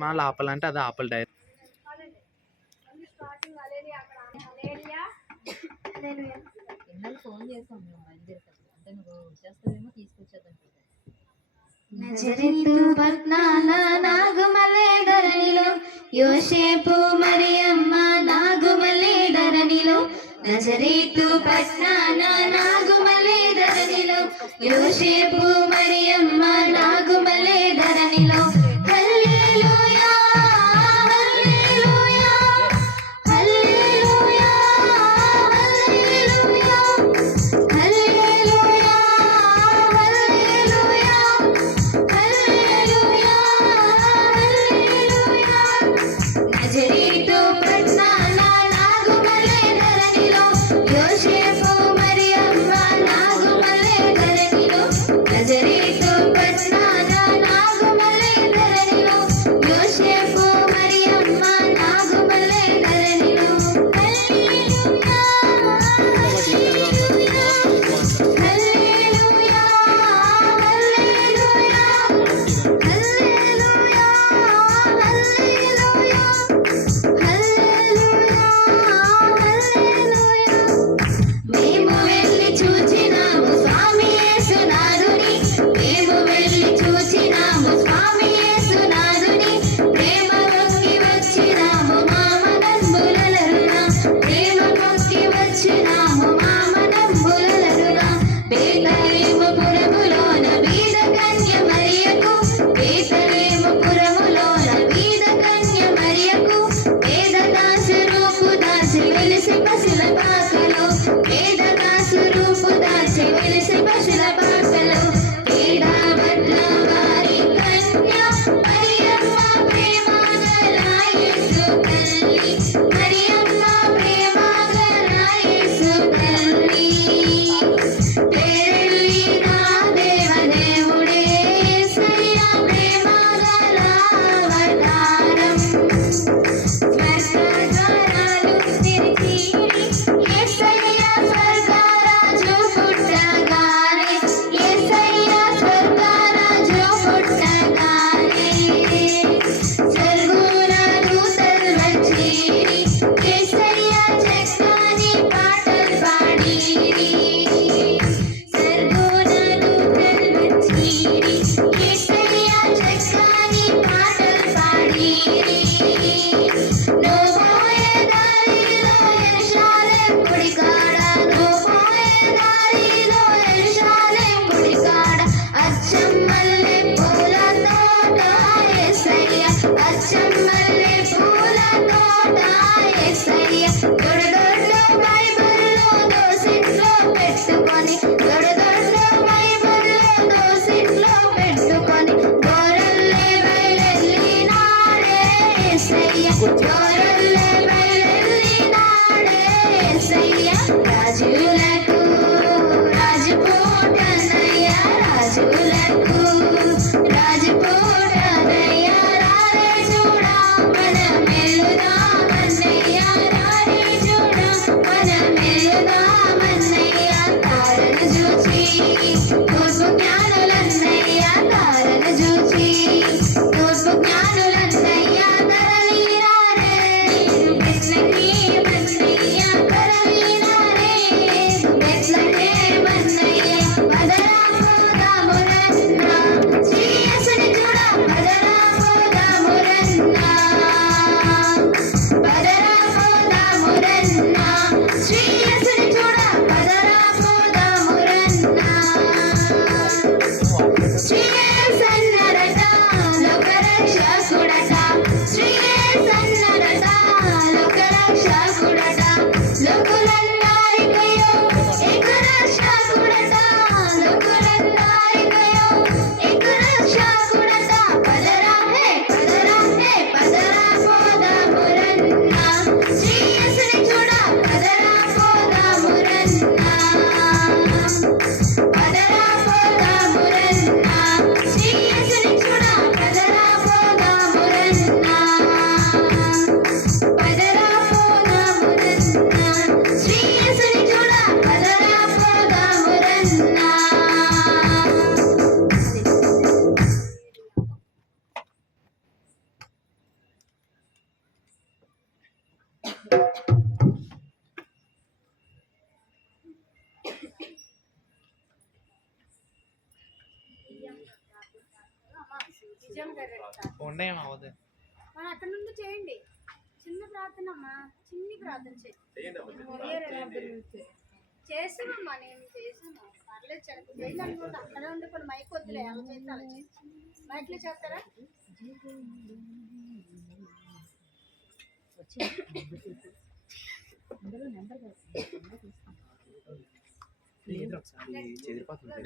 మా లోపలంటే అది ఆపల డైరీ. నజరేతు పట్నాన నాగుమలే ధరణిలో యోసేపు మరియమ్మ నాగుమలే ధరణిలో నజరేతు పట్నాన నాగుమలే ధరణిలో యోసేపు మరియమ్మ నాగుమలే ధరణిలో హల్లెలూయా హల్లెలూయా హల్లెలూయా హల్లెలూయా హల్లెలూయా హల్లెలూయా హల్లెలూయా హల్లెలూయా నజరేతు పట్నాన నాగుమలే ధరణిలో యోసేపు మరియమ్మ నాగుమలే ధరణిలో నజరేతు పట్నాన నాగుమలే ధరణిలో యోసేపు మరియమ్మ నాగుమలే ధరణిలో హల్లెలూయా హల్లెలూయా హల్లెలూయా హల్లెలూయా హల్లెలూయా హల్లెలూయా హల్లెలూయా మేము వెళ్ళి చూచినాము స్వామి యేసునాథుని మేము వెళ్ళి చూచినాము స్వామి యేసునాథుని ప్రేమ మొక్కి వచ్చినాము మామనంబులరున ప్రేమ మొక్కి వచ్చినాము మామనంబులరున బేతలేము పురములోన బీద కన్య మరియకు బేతలేము పురములోన బీద కన్య మరియకు వేదదాసు రూపు దాసి వెలిసి పసిల పాకలో వేదదాసు రూపు దాసి వెలిసి పసిల పాకలో వేదావట్ల వారి కన్య మరియమ్మ ప్రేమగల యేసు తల్లి మరియమ్మ ప్రేమగల యేసు తల్లి పేరెళ్ళి నా దేవదేవుడే యేసయ్య ప్రేమగల అవతారం స్వర్గద్వారాలు తెరిచి యేసయ్య స్వర్గరాజు పుట్టగానే యేసయ్య స్వర్గరాజు పుట్టగానే స్వర్గుల దూతలు వచ్చిరి యేసయ్య చక్కని పాటలు పాడిరి స్వర్గుల దూతలు వచ్చిరి యేసయ్య చక్కని పాటలు పాడిరి నోబోయే దారిలో యెరూషలేం గుడికాడ నోబోయే దారిలో యెరూషలేం గుడికాడ అచ్చం మల్లె పూల తోట యేసయ్య అచ్చం మల్లె పూల తోట యేసయ్య దొడదొడ్లో బైబిల్లో దోసిట్లో పెట్టుకొని దొడదొడ్లో బైబిల్లో దోసిట్లో పెట్టుకొని గోరల్లే బయలెల్లినాడే యేసయ్య గోరల్లే బయలెల్లినాడే యేసయ్య రాజులకు రాజుపోటనయ్య రాజులకు రాజుపోటనయ్య రారే చూడా మన మెల్లుదామన్నయ్య రారే చూడా మన మెల్లుదామన్నయ్య తారను చూచి తూర్పు జ్ఞానులన్నయ్య తారను చూచి తూర్పు జ్ఞానులన్నయ్య తరలి రారే ఉండేమో అవ్వదు. అక్కడ నుండి చేయండి. చిన్న ప్రార్థన అమ్మా, చిన్ని ప్రార్థన చేసామమ్మా. నేను చేసాను, పర్లేదు. చేయాలి అనుకుంటా. అక్కడే ఉండి ఇప్పుడు మైక్ వద్దులే, అలా చేస్తే అలా చేసి మైక్లో చేస్తారా? చెదిరిపోతుంది.